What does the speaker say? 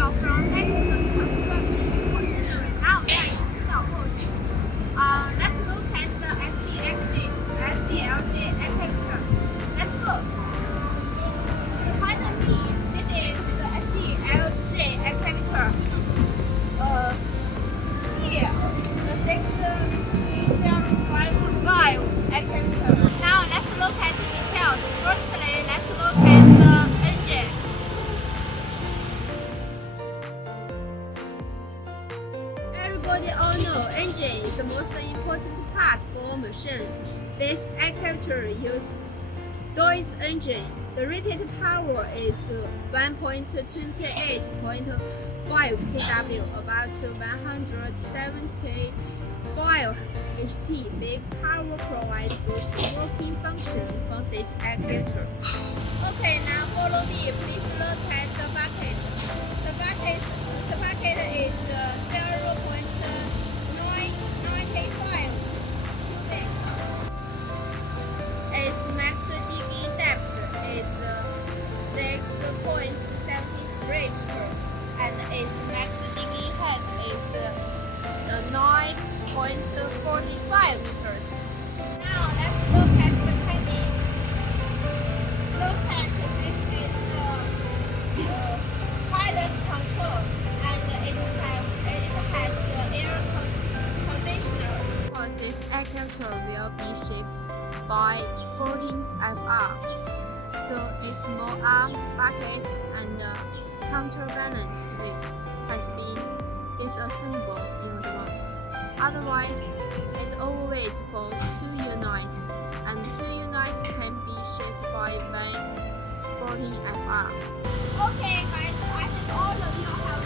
well from Lexus construction machinery. Now we are in Qingdao Port. Let's look at the SDLG architecture. Let's go. Behind me, this is the SDLG architecture. Here, the 6055 architecture. Now let's look at the details. Firstly, let's look at the engine. Everybody all know engine is the most important part for a machine. This architecture uses Deutz engine. The rated power is 1.28.5 kW, about 175 HP. Big power provides good working function for this architecture. Okay, now follow me. Please look at the bucket. The bucket is 0.995 cubic. Its max digging depth is 6.73 meters, and its max digging height is 9.45 meters. Now let's look at the cabin. Look at this is pilot control, and it has air conditioner. This architecture will be shaped by 14FR. So a small arm, bucket, and counterbalance switch has been disassembled in advance. Otherwise, it overweight for 2 units, and 2 units can be shaped by 14FR. Okay guys, I think all of you have